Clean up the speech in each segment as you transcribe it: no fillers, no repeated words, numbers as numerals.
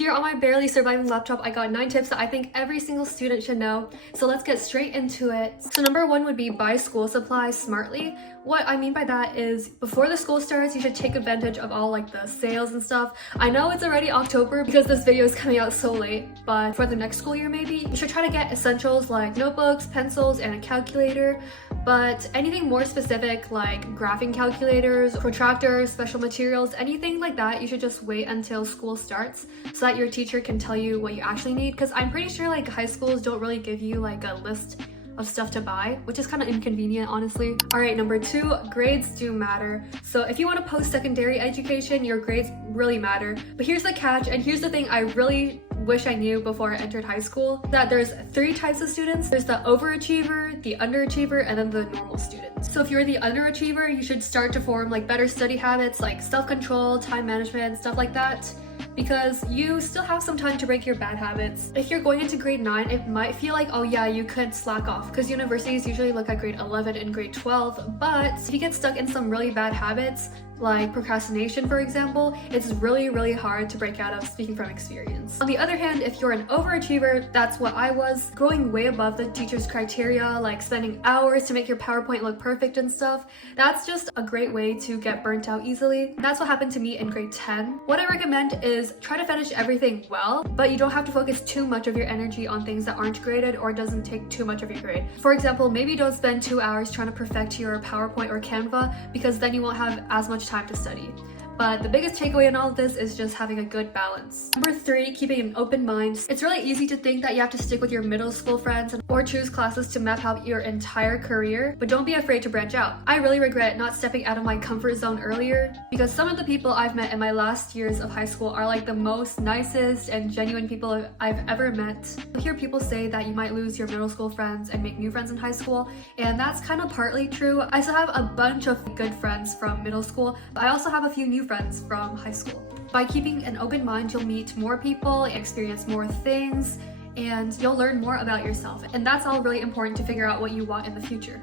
Here on my barely surviving laptop, I got 9 tips that I think every single student should know. So let's get straight into it. So number 1 would be buy school supplies smartly. What I mean by that is before the school starts, you should take advantage of all like the sales and stuff. I know it's already October because this video is coming out so late, but for the next school year maybe, you should try to get essentials like notebooks, pencils, and a calculator. But anything more specific like graphing calculators, protractors, special materials, anything like that, you should just wait until school starts so that your teacher can tell you what you actually need, because I'm pretty sure like high schools don't really give you like a list of stuff to buy, which is kind of inconvenient, honestly. All right, number 2, grades do matter. So if you want to post-secondary education, your grades really matter. But here's the catch, and here's the thing I really wish I knew before I entered high school, that there's 3 types of students. There's the overachiever, the underachiever, and then the normal student. So if you're the underachiever, you should start to form like better study habits like self-control, time management, stuff like that, because you still have some time to break your bad habits. If you're going into grade 9, it might feel like, oh yeah, you could slack off, because universities usually look at grade 11 and grade 12, but if you get stuck in some really bad habits, like procrastination for example, it's really hard to break out of, speaking from experience. On the other hand, if you're an overachiever, that's what I was, going way above the teacher's criteria, like spending hours to make your PowerPoint look perfect and stuff, that's just a great way to get burnt out easily. That's what happened to me in grade 10. What I recommend is try to finish everything well, but you don't have to focus too much of your energy on things that aren't graded or doesn't take too much of your grade. For example, maybe don't spend 2 hours trying to perfect your PowerPoint or Canva, because then you won't have as much time to study. But the biggest takeaway in all of this is just having a good balance. Number 3, keeping an open mind. It's really easy to think that you have to stick with your middle school friends or choose classes to map out your entire career, but don't be afraid to branch out. I really regret not stepping out of my comfort zone earlier, because some of the people I've met in my last years of high school are like the most nicest and genuine people I've ever met. I hear people say that you might lose your middle school friends and make new friends in high school, and that's kind of partly true. I still have a bunch of good friends from middle school, but I also have a few new friends from high school. By keeping an open mind, you'll meet more people, experience more things, and you'll learn more about yourself. And that's all really important to figure out what you want in the future.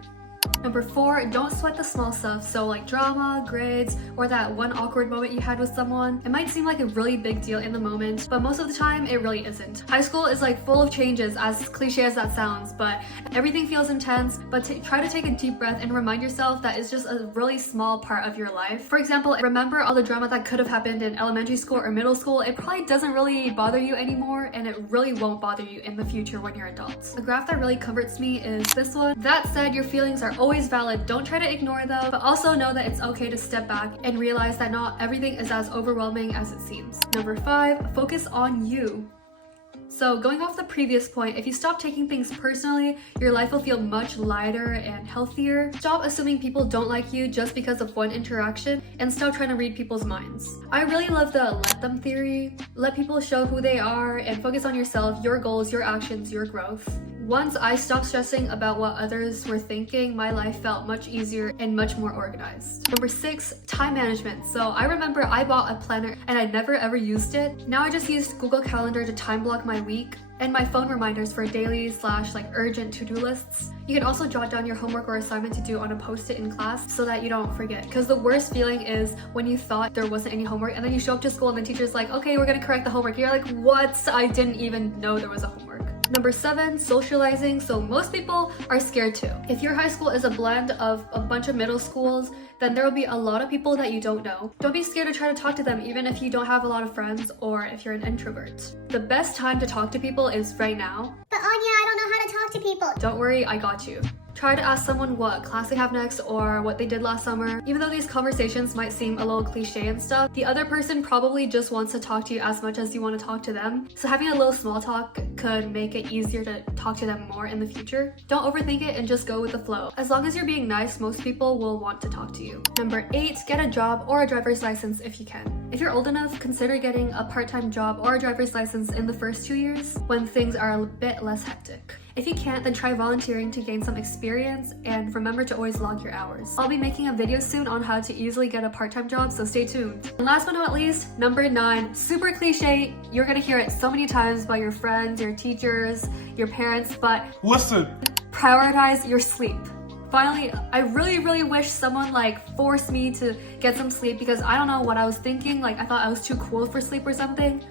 Number 4, don't sweat the small stuff. So like drama, grades, or that one awkward moment you had with someone. It might seem like a really big deal in the moment, but most of the time it really isn't. High school is like full of changes, as cliche as that sounds, but everything feels intense. But try to take a deep breath and remind yourself that it's just a really small part of your life. For example, remember all the drama that could have happened in elementary school or middle school. It probably doesn't really bother you anymore, and it really won't bother you in the future when you're adults. A graph that really comforts me is this one. That said, your feelings are always valid. Don't try to ignore them, but also know that it's okay to step back and realize that not everything is as overwhelming as it seems. Number 5, focus on you. So going off the previous point, if you stop taking things personally, your life will feel much lighter and healthier. Stop assuming people don't like you just because of one interaction, and stop trying to read people's minds. I really love the let them theory. Let people show who they are and focus on yourself, your goals, your actions, your growth. Once I stopped stressing about what others were thinking, my life felt much easier and much more organized. Number 6, time management. So I remember I bought a planner and I never ever used it. Now I just use Google Calendar to time block my week, and my phone reminders for daily / like urgent to-do lists. You can also jot down your homework or assignment to do on a post-it in class so that you don't forget. Because the worst feeling is when you thought there wasn't any homework and then you show up to school and the teacher's like, okay, we're gonna correct the homework. You're like, what? I didn't even know there was a homework. Number 7, socializing. So most people are scared too. If your high school is a blend of a bunch of middle schools, then there will be a lot of people that you don't know. Don't be scared to try to talk to them, even if you don't have a lot of friends or if you're an introvert. The best time to talk to people is right now. But Anya, I don't know how to talk to people. Don't worry, I got you. Try to ask someone what class they have next or what they did last summer. Even though these conversations might seem a little cliche and stuff, the other person probably just wants to talk to you as much as you want to talk to them. So having a little small talk could make it easier to talk to them more in the future. Don't overthink it and just go with the flow. As long as you're being nice, most people will want to talk to you. Number 8, get a job or a driver's license if you can. If you're old enough, consider getting a part-time job or a driver's license in the first 2 years when things are a bit less hectic. If you can't, then try volunteering to gain some experience, and remember to always log your hours. I'll be making a video soon on how to easily get a part-time job, so stay tuned. And last but not least, number 9, super cliche. You're gonna hear it so many times by your friends, your teachers, your parents, but listen, prioritize your sleep. Finally, I really wish someone like forced me to get some sleep, because I don't know what I was thinking. Like I thought I was too cool for sleep or something.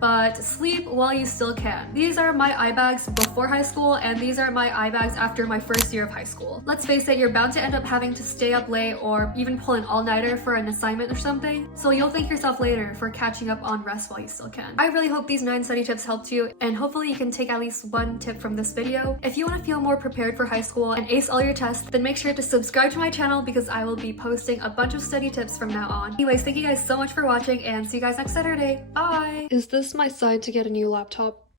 but sleep while you still can. These are my eye bags before high school, and these are my eye bags after my first year of high school. Let's face it, you're bound to end up having to stay up late or even pull an all-nighter for an assignment or something, so you'll thank yourself later for catching up on rest while you still can. I really hope these 9 study tips helped you, and hopefully you can take at least one tip from this video. If you want to feel more prepared for high school and ace all your tests, then make sure to subscribe to my channel because I will be posting a bunch of study tips from now on. Anyways, thank you guys so much for watching, and see you guys next Saturday. Bye! Is this my sign to get a new laptop?